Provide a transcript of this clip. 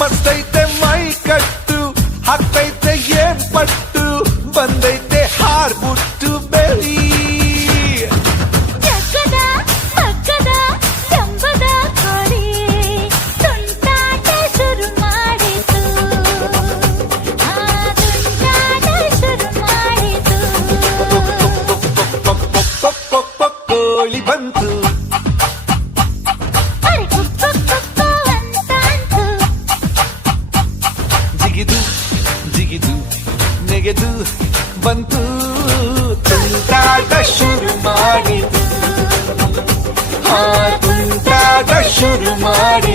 మస్తైతే my కట్టు హైతే ఏ పట్టు బందైతే hour బుట్టు బెలి ಬಂತು ು ಜಿಗಿದು ನೆಗೆದು ಬಂತು ತುಂಟ ಶುರು ಮಾಡಿ ತುಂಟಾದ ಶುರು ಮಾಡಿ